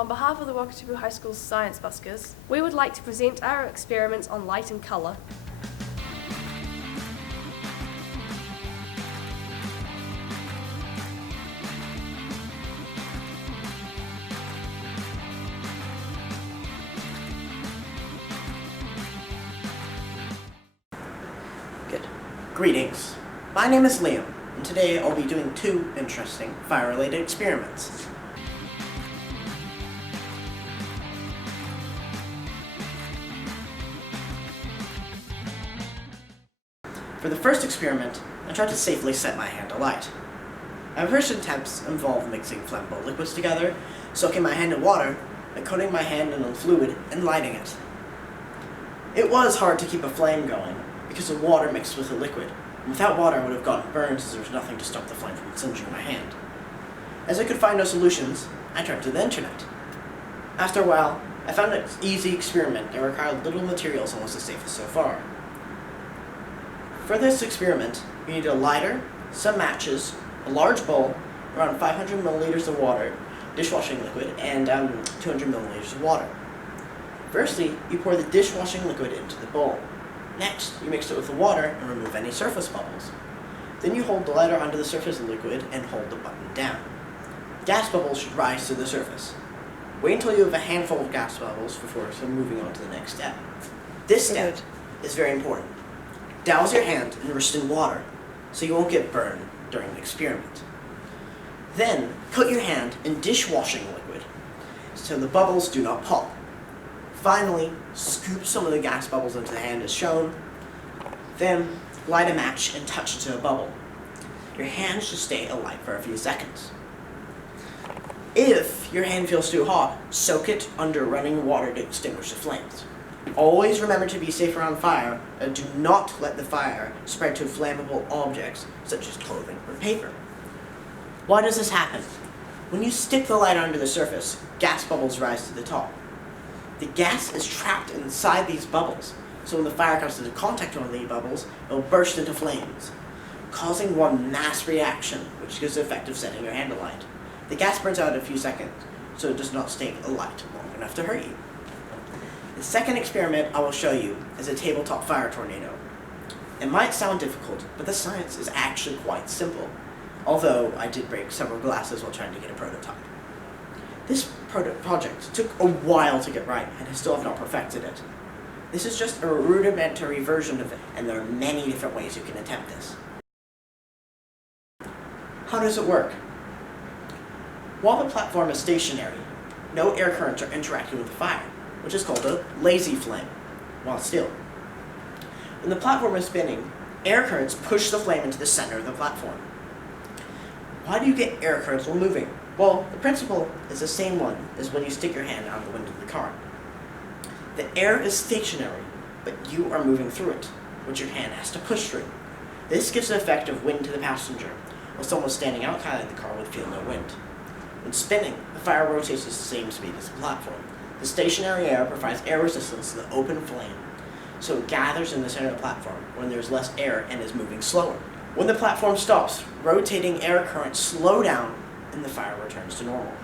On behalf of the Wakatipu High School's Science Buskers, we would like to present our experiments on light and colour. Good. Greetings. My name is Liam, and today I'll be doing two interesting fire-related experiments. For the first experiment, I tried to safely set my hand alight. My first attempts involved mixing flammable liquids together, soaking my hand in water, and coating my hand in a fluid and lighting it. It was hard to keep a flame going because the water mixed with the liquid, and without water I would have gotten burned since there was nothing to stop the flame from singeing my hand. As I could find no solutions, I turned to the internet. After a while, I found an easy experiment that required little materials and was the safest so far. For this experiment, you need a lighter, some matches, a large bowl, around 500 milliliters of water, dishwashing liquid, and 200 milliliters of water. Firstly, you pour the dishwashing liquid into the bowl. Next, you mix it with the water and remove any surface bubbles. Then you hold the lighter onto the surface of the liquid and hold the button down. Gas bubbles should rise to the surface. Wait until you have a handful of gas bubbles before moving on to the next step. This step is very important. Douse your hand immersed in water so you won't get burned during the experiment. Then, put your hand in dishwashing liquid so the bubbles do not pop. Finally, scoop some of the gas bubbles into the hand as shown. Then, light a match and touch it to a bubble. Your hand should stay alight for a few seconds. If your hand feels too hot, soak it under running water to extinguish the flames. Always remember to be safe around fire and do not let the fire spread to flammable objects such as clothing or paper. Why does this happen? When you stick the lighter under the surface, gas bubbles rise to the top. The gas is trapped inside these bubbles, so when the fire comes into contact with these bubbles, it will burst into flames, causing one mass reaction, which gives the effect of setting your hand alight. The gas burns out in a few seconds, so it does not stay alight long enough to hurt you. The second experiment I will show you is a tabletop fire tornado. It might sound difficult, but the science is actually quite simple, although I did break several glasses while trying to get a prototype. This project took a while to get right, and I still have not perfected it. This is just a rudimentary version of it, and there are many different ways you can attempt this. How does it work? While the platform is stationary, no air currents are interacting with the fire, which is called a lazy flame, while still. When the platform is spinning, air currents push the flame into the center of the platform. Why do you get air currents while moving? Well, the principle is the same one as when you stick your hand out the window of the car. The air is stationary, but you are moving through it, which your hand has to push through. This gives the effect of wind to the passenger, while someone standing outside the car would feel no wind. When spinning, the fire rotates at the same speed as the platform. The stationary air provides air resistance to the open flame, so it gathers in the center of the platform when there's less air and is moving slower. When the platform stops, rotating air currents slow down and the fire returns to normal.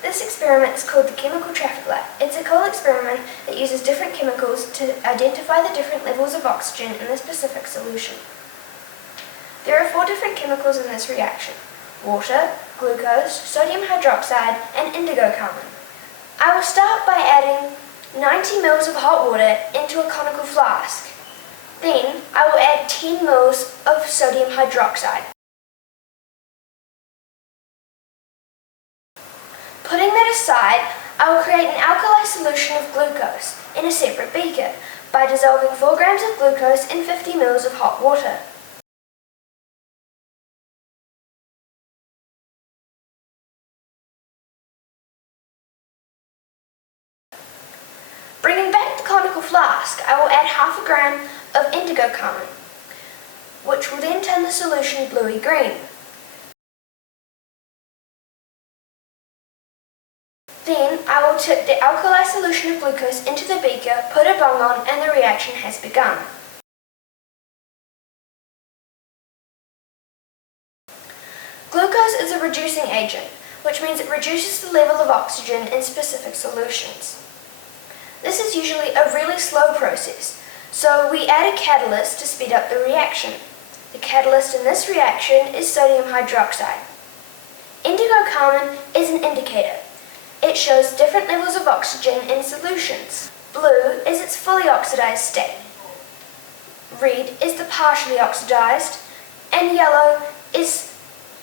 This experiment is called the chemical traffic light. It's a cool experiment that uses different chemicals to identify the different levels of oxygen in a specific solution. There are 4 different chemicals in this reaction: water, glucose, sodium hydroxide, and indigo carbon. I will start by adding 90 ml of hot water into a conical flask. Then I will add 10 ml of sodium hydroxide. Putting that aside, I will create an alkali solution of glucose in a separate beaker by dissolving 4 grams of glucose in 50 ml of hot water. Bringing back the conical flask, I will add half a gram of indigo carbon, which will then turn the solution bluey-green. Then I will tip the alkali solution of glucose into the beaker, put a bung on, and the reaction has begun. Glucose is a reducing agent, which means it reduces the level of oxygen in specific solutions. This is usually a really slow process, so we add a catalyst to speed up the reaction. The catalyst in this reaction is sodium hydroxide. Indigo carmine is an indicator. It shows different levels of oxygen in solutions. Blue is its fully oxidized state. Red is the partially oxidized, and yellow is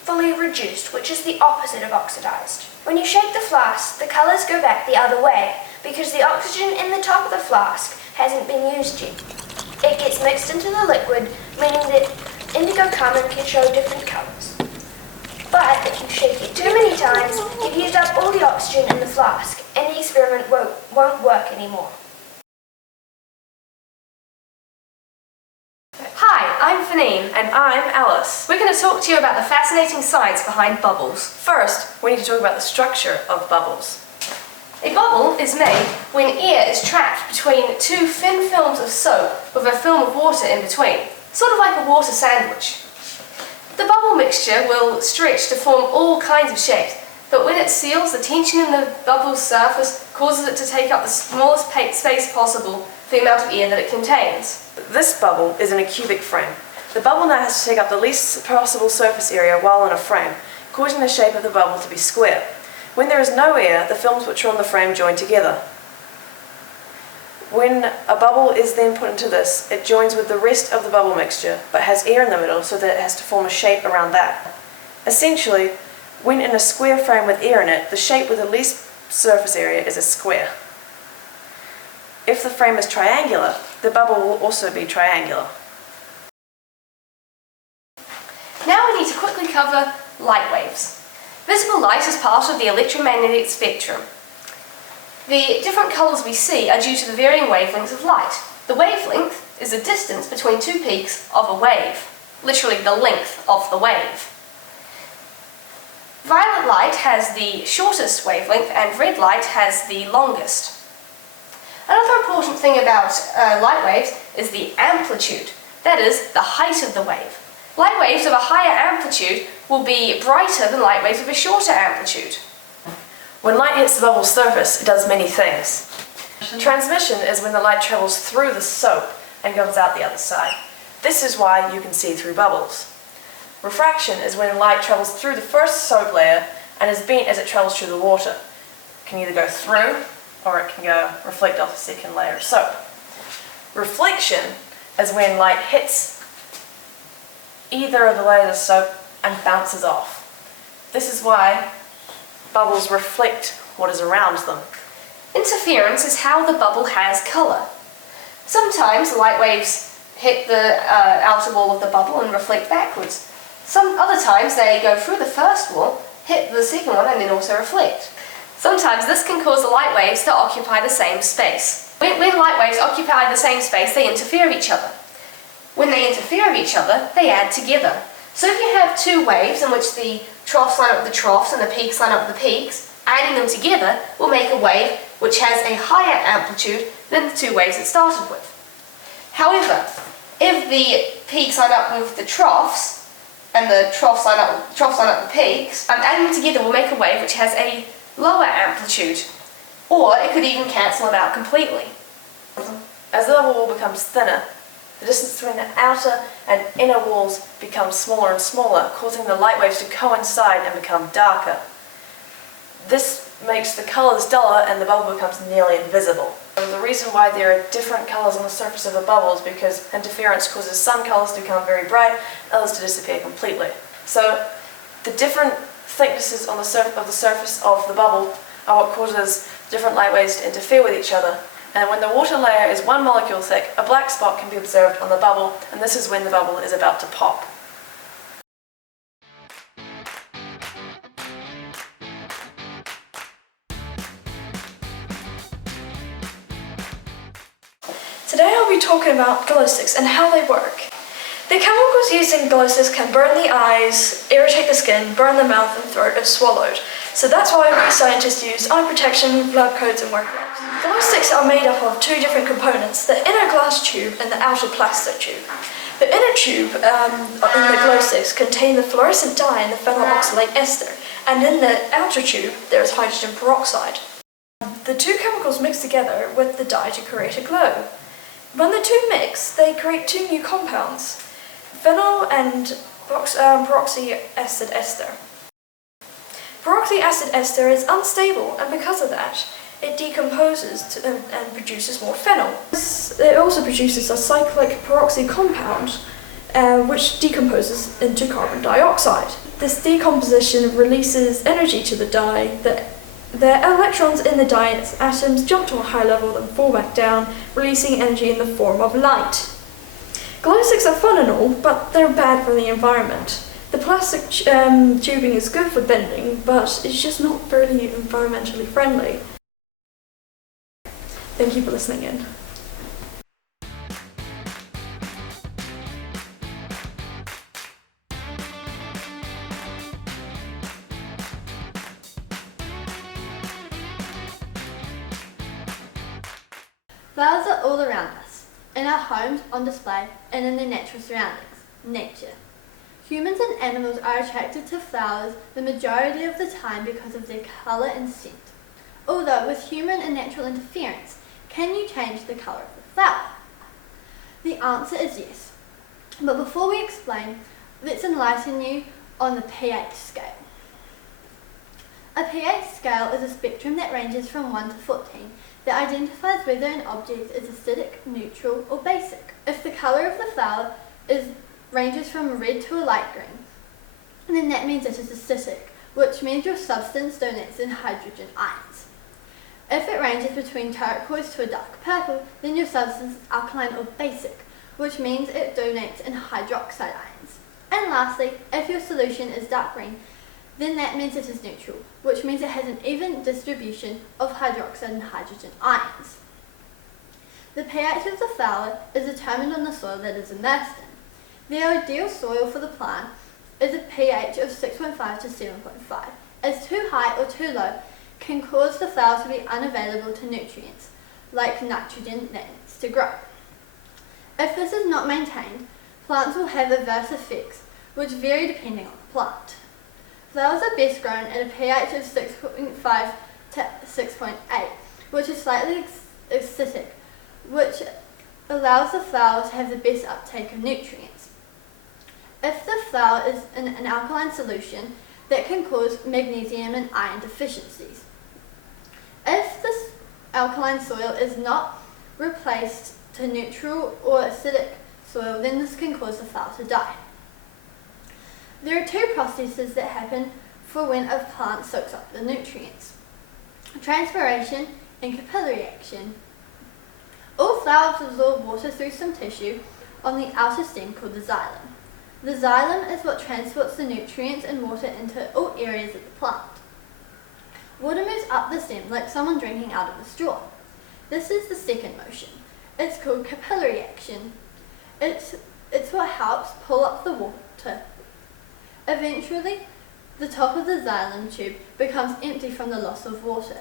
fully reduced, which is the opposite of oxidized. When you shake the flask, the colors go back the other way because the oxygen in the top of the flask hasn't been used yet. It gets mixed into the liquid, meaning that indigo carmine can show different colors. But if you shake it too many times, you've used up all the oxygen in the flask, and the experiment won't work anymore. Hi, I'm Fanine. And I'm Alice. We're going to talk to you about the fascinating science behind bubbles. First, we need to talk about the structure of bubbles. A bubble is made when air is trapped between two thin films of soap with a film of water in between, sort of like a water sandwich. The bubble mixture will stretch to form all kinds of shapes, but when it seals, the tension in the bubble's surface causes it to take up the smallest space possible for the amount of air that it contains. This bubble is in a cubic frame. The bubble now has to take up the least possible surface area while in a frame, causing the shape of the bubble to be square. When there is no air, the films which are on the frame join together. When a bubble is then put into this, it joins with the rest of the bubble mixture, but has air in the middle so that it has to form a shape around that. Essentially, when in a square frame with air in it, the shape with the least surface area is a square. If the frame is triangular, the bubble will also be triangular. Now we need to quickly cover light waves. Visible light is part of the electromagnetic spectrum. The different colours we see are due to the varying wavelengths of light. The wavelength is the distance between two peaks of a wave, literally the length of the wave. Violet light has the shortest wavelength and red light has the longest. Another important thing about light waves is the amplitude, that is, the height of the wave. Light waves of a higher amplitude will be brighter than light waves of a shorter amplitude. When light hits the bubble's surface, it does many things. Transmission is when the light travels through the soap and comes out the other side. This is why you can see through bubbles. Refraction is when light travels through the first soap layer and is bent as it travels through the water. It can either go through or it can go reflect off the second layer of soap. Reflection is when light hits either of the layers of soap and bounces off. This is why bubbles reflect what is around them. Interference is how the bubble has colour. Sometimes light waves hit the outer wall of the bubble and reflect backwards. Some other times they go through the first wall, hit the second one and then also reflect. Sometimes this can cause the light waves to occupy the same space. When light waves occupy the same space, they interfere with each other. When they interfere with each other, they add together. So if you have two waves in which the troughs line up with the troughs and the peaks line up with the peaks, adding them together will make a wave which has a higher amplitude than the two waves it started with. However, if the peaks line up with the troughs and the troughs line up with the peaks, adding them together will make a wave which has a lower amplitude, or it could even cancel it out completely. As the bubble wall becomes thinner, the distance between the outer and inner walls becomes smaller and smaller, causing the light waves to coincide and become darker. This makes the colours duller and the bubble becomes nearly invisible. The reason why there are different colours on the surface of a bubble is because interference causes some colours to become very bright, others to disappear completely. So the different thicknesses on the surface of the bubble are what causes different light waves to interfere with each other. And when the water layer is 1 molecule thick, a black spot can be observed on the bubble, and this is when the bubble is about to pop. Today I'll be talking about glow sticks and how they work. The chemicals used in glow sticks can burn the eyes, irritate the skin, burn the mouth and throat if swallowed. So that's why we scientists use eye protection, lab coats and work gloves. Glow sticks are made up of two different components, the inner glass tube and the outer plastic tube. The inner tube in the glow sticks contain the fluorescent dye and the phenyl oxalate ester, and in the outer tube there is hydrogen peroxide. The two chemicals mix together with the dye to create a glow. When the two mix, they create two new compounds, phenol and peroxy acid ester. Peroxy acid ester is unstable, and because of that, it decomposes and produces more phenol. It also produces a cyclic peroxy compound, which decomposes into carbon dioxide. This decomposition releases energy to the dye. The electrons in the dye's atoms jump to a high level and fall back down, releasing energy in the form of light. Glow sticks are fun and all, but they're bad for the environment. The plastic tubing is good for bending, but it's just not very environmentally friendly. Thank you for listening in. Flowers are all around us, in our homes, on display, and in their natural surroundings, nature. Humans and animals are attracted to flowers the majority of the time because of their colour and scent. Although with human and natural interference, can you change the colour of the flower? The answer is yes. But before we explain, let's enlighten you on the pH scale. A pH scale is a spectrum that ranges from 1 to 14 that identifies whether an object is acidic, neutral, or basic. If the colour of the flower ranges from red to a light green, then that means it is acidic, which means your substance donates in hydrogen ions. If it ranges between turquoise to a dark purple, then your substance is alkaline or basic, which means it donates in hydroxide ions. And lastly, if your solution is dark green, then that means it is neutral, which means it has an even distribution of hydroxide and hydrogen ions. The pH of the flower is determined on the soil that is immersed in. The ideal soil for the plant is a pH of 6.5 to 7.5, as too high or too low can cause the flower to be unavailable to nutrients, like nitrogen that needs to grow. If this is not maintained, plants will have adverse effects, which vary depending on the plant. Flowers are best grown at a pH of 6.5 to 6.8, which is slightly acidic, which allows the flower to have the best uptake of nutrients. If the flower is in an alkaline solution, that can cause magnesium and iron deficiencies. If this alkaline soil is not replaced to neutral or acidic soil, then this can cause the flower to die. There are two processes that happen for when a plant soaks up the nutrients: transpiration and capillary action. All flowers absorb water through some tissue on the outer stem called the xylem. The xylem is what transports the nutrients and water into all areas of the plant. Water moves up the stem like someone drinking out of a straw. This is the second motion. It's called capillary action. It's what helps pull up the water. Eventually, the top of the xylem tube becomes empty from the loss of water,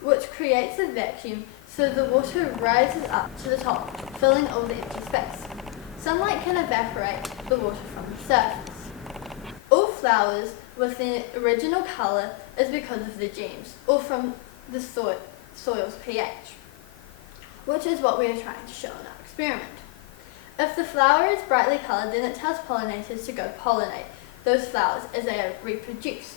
which creates a vacuum, so the water rises up to the top, filling all the empty space. Sunlight can evaporate the water from the surface. All flowers with the original colour is because of the gems, or from the soil's pH, which is what we are trying to show in our experiment. If the flower is brightly coloured, then it tells pollinators to go pollinate those flowers as they reproduce.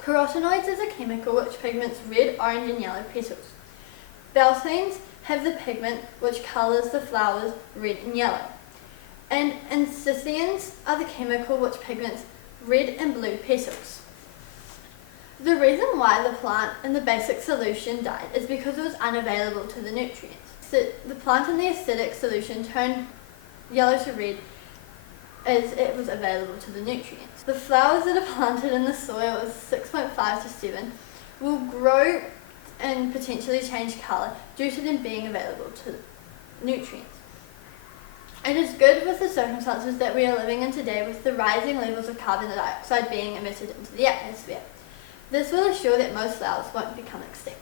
Carotenoids is a chemical which pigments red, orange and yellow petals. Belthanes have the pigment which colours the flowers red and yellow. And anthocyanins are the chemical which pigments red and blue petals. The reason why the plant in the basic solution died is because it was unavailable to the nutrients. So the plant in the acidic solution turned yellow to red as it was available to the nutrients. The flowers that are planted in the soil of 6.5 to 7 will grow and potentially change colour due to them being available to nutrients. It is good with the circumstances that we are living in today, with the rising levels of carbon dioxide being emitted into the atmosphere. This will ensure that most flowers won't become extinct.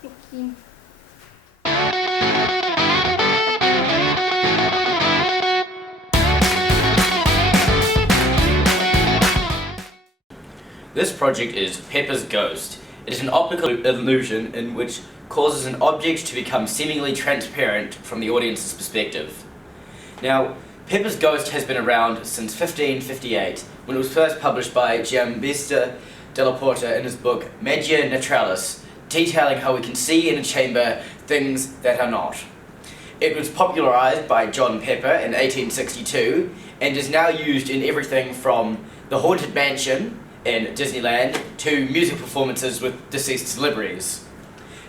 Thank you. This project is Pepper's Ghost. It is an optical illusion in which causes an object to become seemingly transparent from the audience's perspective. Now, Pepper's Ghost has been around since 1558, when it was first published by Giambattista della Porta in his book Magia Naturalis, detailing how we can see in a chamber things that are not. It was popularized by John Pepper in 1862 and is now used in everything from the Haunted Mansion in Disneyland to music performances with deceased celebrities.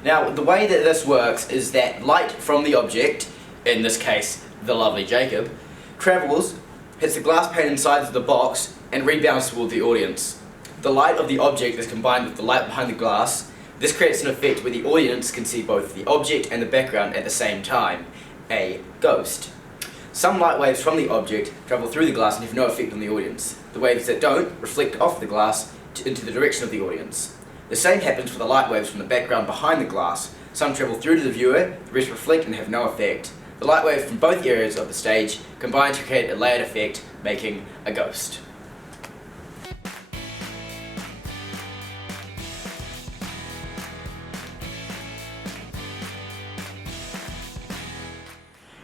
Now, the way that this works is that light from the object, in this case the lovely Jacob, travels, hits the glass pane inside of the box and rebounds toward the audience. The light of the object is combined with the light behind the glass. This creates an effect where the audience can see both the object and the background at the same time, a ghost. Some light waves from the object travel through the glass and have no effect on the audience. The waves that don't reflect off the glass into the direction of the audience. The same happens for the light waves from the background behind the glass. Some travel through to the viewer, the rest reflect and have no effect. The light waves from both areas of the stage combine to create a layered effect, making a ghost.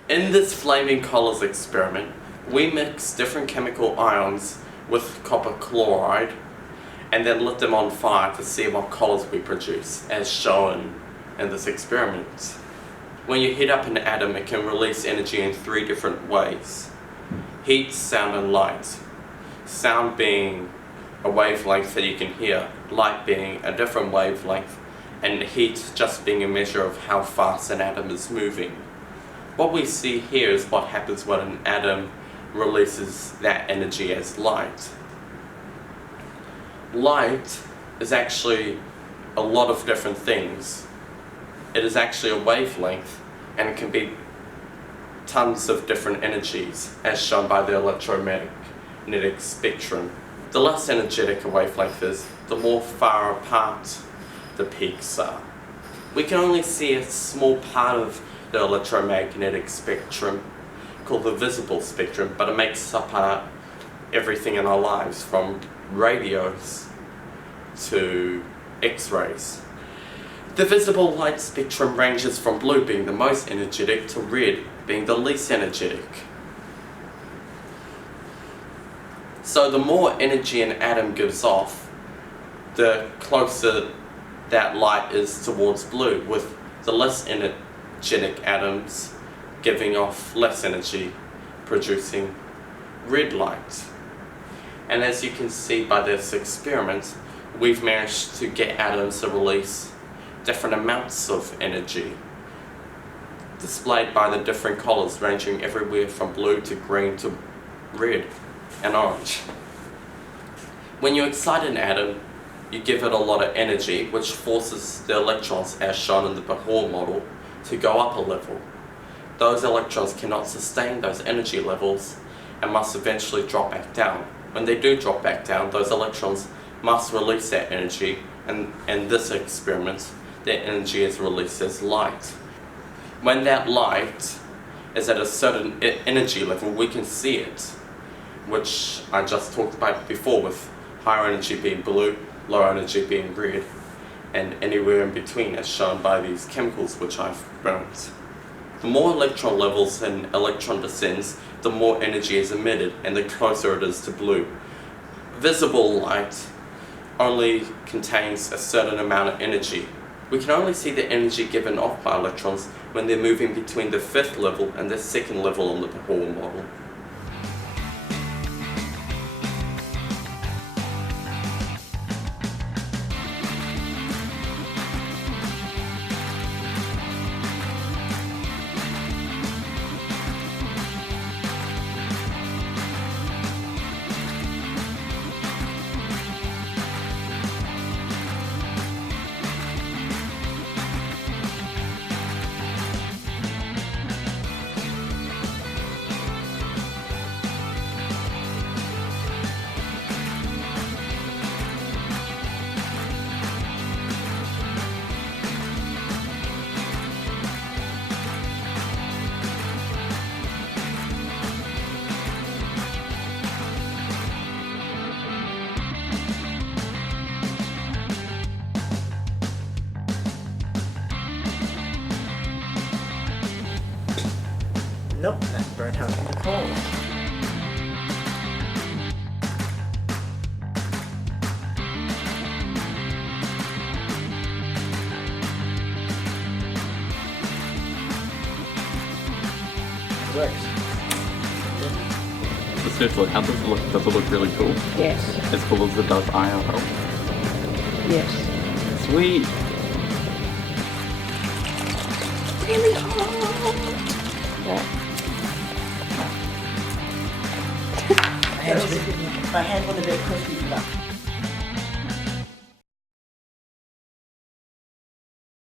In this flaming colours experiment, we mix different chemical ions with copper chloride and then lit them on fire to see what colours we produce, as shown in this experiment. When you heat up an atom, it can release energy in 3 different ways: heat, sound and light. Sound being a wavelength that you can hear, light being a different wavelength, and heat just being a measure of how fast an atom is moving. What we see here is what happens when an atom releases that energy as light. Light is actually a lot of different things. It is actually a wavelength, and it can be tons of different energies, as shown by the electromagnetic spectrum. The less energetic a wavelength is, the more far apart the peaks are. We can only see a small part of the electromagnetic spectrum, called the visible spectrum, but it makes up everything in our lives, from radios to X-rays. The visible light spectrum ranges from blue being the most energetic to red being the least energetic. So the more energy an atom gives off, the closer that light is towards blue, with the less energetic atoms giving off less energy, producing red light. And as you can see by this experiment, we've managed to get atoms to release different amounts of energy, displayed by the different colours ranging everywhere from blue to green to red and orange. When you excite an atom, you give it a lot of energy, which forces the electrons, as shown in the Bohr model, to go up a level. Those electrons cannot sustain those energy levels and must eventually drop back down. When they do drop back down, those electrons must release that energy, and in this experiment, that energy is released as light. When that light is at a certain energy level, we can see it, which I just talked about before, with higher energy being blue, lower energy being red, and anywhere in between, as shown by these chemicals which I've burnt. The more electron levels an electron descends, the more energy is emitted, and the closer it is to blue. Visible light only contains a certain amount of energy. We can only see the energy given off by electrons when they're moving between the 5th level and the 2nd level on the Bohr model. Nope, that burnt out in the cold. Works. But seriously, how does it look? Does it look really cool? Yes. As cool as it does IRL? Yes. Sweet! Really hot. My hand went a bit crispy for that.